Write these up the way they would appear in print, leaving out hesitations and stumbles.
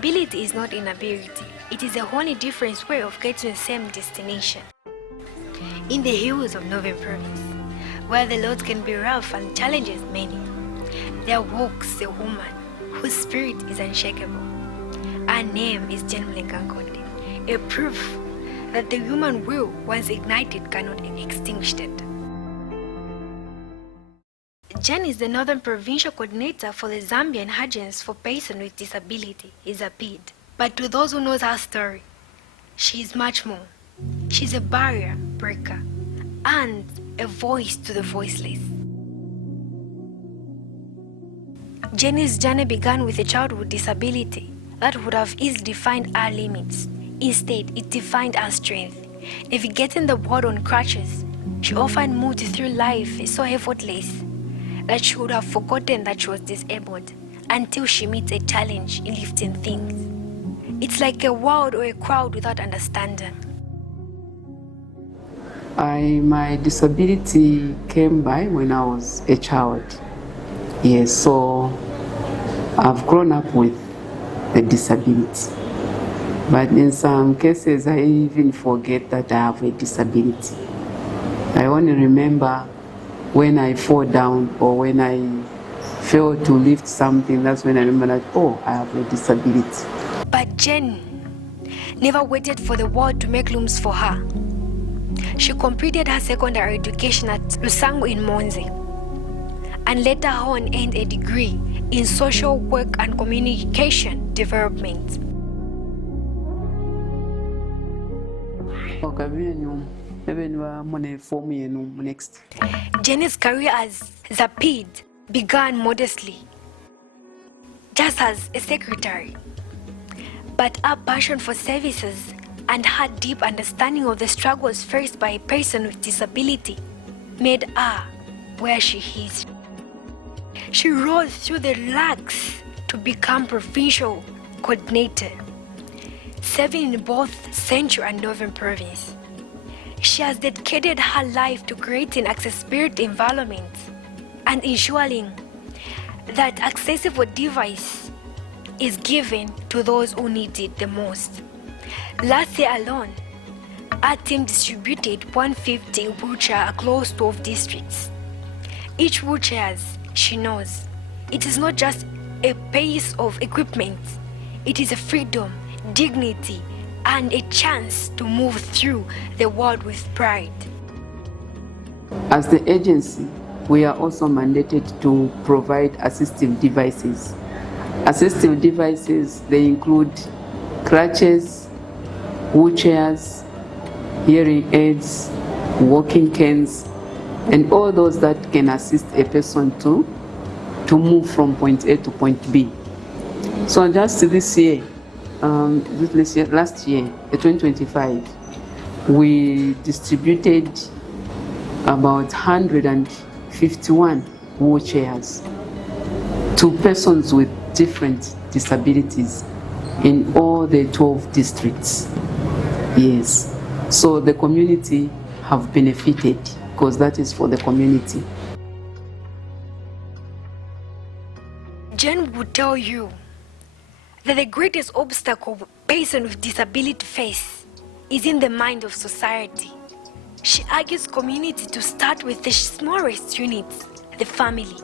Disability is not inability. It is a wholly different way of getting to the same destination. In the hills of Northern Province, where the roads can be rough and challenges many, there walks a woman whose spirit is unshakable. Her name is Mulenga Nkonde, a proof that the human will, once ignited, cannot be extinguished. Jen is the Northern Provincial Coordinator for the Zambia Agency for Persons with Disability, ZAPD. But to those who know her story, she is much more. She's a barrier breaker and a voice to the voiceless. Jenny's journey began with a childhood disability that would have easily defined her limits. Instead, it defined her strength. Navigating the world on crutches, she often moved through life so effortless that she would have forgotten that she was disabled until she meets a challenge in lifting things. It's like a world or a crowd without understanding. My disability came by when I was a child. Yes, so I've grown up with a disability. But in some cases, I even forget that I have a disability. I only remember when I fall down or when I fail to lift something, that's when I remember that, oh, I have a disability. But Jen never waited for the world to make rooms for her. She completed her secondary education at Lusango in Monze and later on earned a degree in social work and communication development. Jenny's career as ZAPD began modestly, just as a secretary. But her passion for services and her deep understanding of the struggles faced by a person with disability made her where she is. She rose through the ranks to become Provincial Coordinator, serving in both Central and Northern Province. She has dedicated her life to creating accessibility environments and ensuring that accessible device is given to those who need it the most. Last year alone, our team distributed 150 wheelchairs across 12 districts. Each wheelchair, she knows, it is not just a piece of equipment, it is a freedom, dignity, and a chance to move through the world with pride. As the agency, we are also mandated to provide assistive devices. Assistive devices, they include crutches, wheelchairs, hearing aids, walking canes, and all those that can assist a person to move from point A to point B. So just this year, last year, 2025, we distributed about 151 wheelchairs to persons with different disabilities in all the 12 districts. Yes, so the community have benefited because that is for the community. Jen would tell you that the greatest obstacle a person with disability face is in the mind of society. She argues community to start with the smallest units, the family.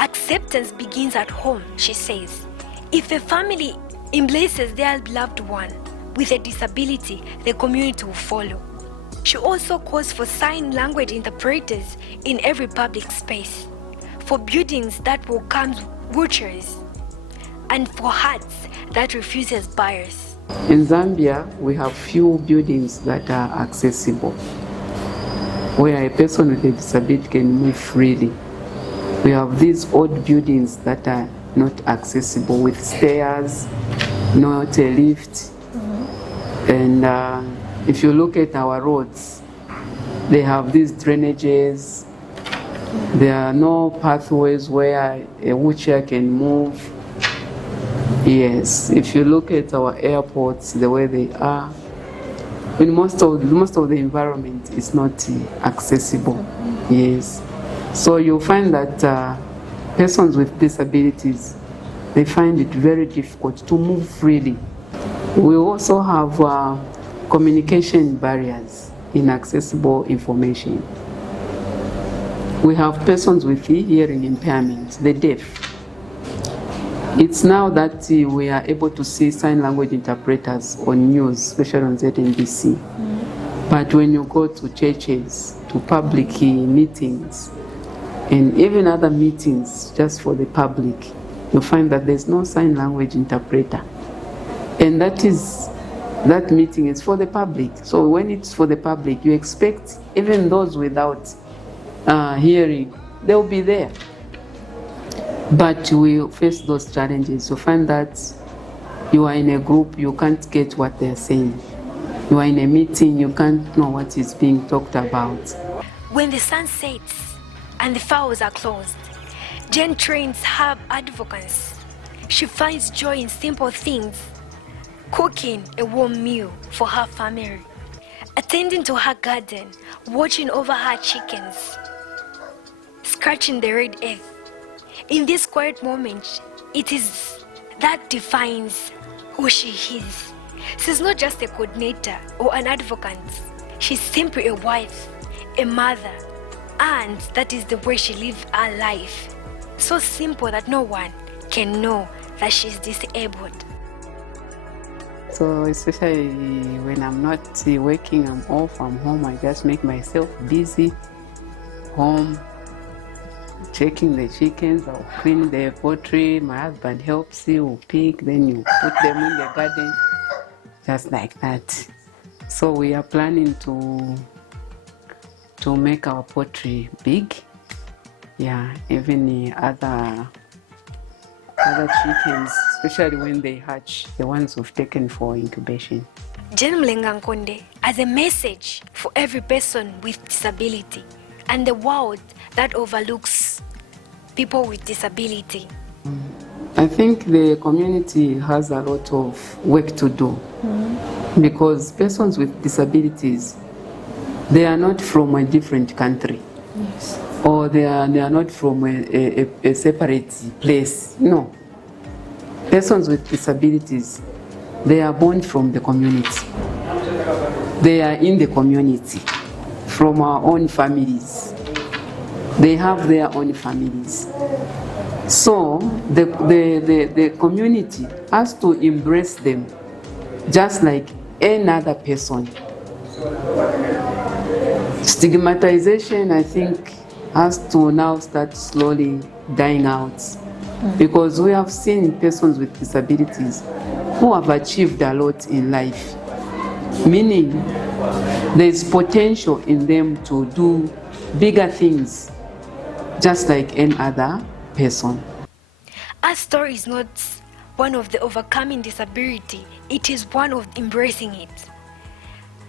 Acceptance begins at home, she says. If a family embraces their loved one with a disability, the community will follow. She also calls for sign language interpreters in every public space, for buildings that welcome wheelchairs, and for huts that refuses buyers. In Zambia, we have few buildings that are accessible, where a person with a disability can move freely. We have these old buildings that are not accessible with stairs, not a lift. And if you look at our roads, they have these drainages. There are no pathways where a wheelchair can move. Yes, if you look at our airports, the way they are, in most of the environment is not accessible. Yes, so you'll find that persons with disabilities they find it very difficult to move freely. We also have communication barriers, inaccessible information. We have persons with hearing impairment, the deaf. It's now that we are able to see sign language interpreters on news, especially on ZNBC. But when you go to churches, to public meetings, and even other meetings just for the public, you find that there's no sign language interpreter. And that meeting is for the public. So when it's for the public, you expect even those without hearing, they'll be there. But we face those challenges. You find that you are in a group, you can't get what they're saying. You are in a meeting, you can't know what is being talked about. When the sun sets and the files are closed, Jen trains her advocates. She finds joy in simple things: cooking a warm meal for her family, attending to her garden, watching over her chickens, scratching the red earth. In this quiet moment, it is that defines who she is. She's not just a coordinator or an advocate. She's simply a wife, a mother, and that is the way she lives her life. So simple that no one can know that she's disabled. So especially when I'm not working, I'm off, I'm home, I just make myself busy, home, checking the chickens, I'll clean the poultry, my husband helps you pick, then you put them in the garden, just like that. So we are planning to make our poultry big. Yeah, even the other chickens, especially when they hatch, the ones we've taken for incubation. Jen Mulenga Nkonde has a message for every person with disability and the world that overlooks people with disability. I think the community has a lot of work to do because persons with disabilities, they are not from a different country. Yes. Or they are not from a separate place. No. Persons with disabilities, they are born from the community. They are in the community, from our own families. They have their own families. So the community has to embrace them just like any other person. Stigmatization, I think, has to now start slowly dying out because we have seen persons with disabilities who have achieved a lot in life, meaning there is potential in them to do bigger things just like any other person. Our story is not one of the overcoming disability, it is one of embracing it.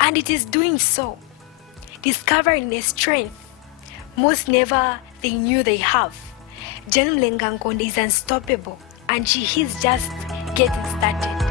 And it is doing so, discovering a strength most never they knew they have. Jen Mulenga Nkonde is unstoppable and she is just getting started.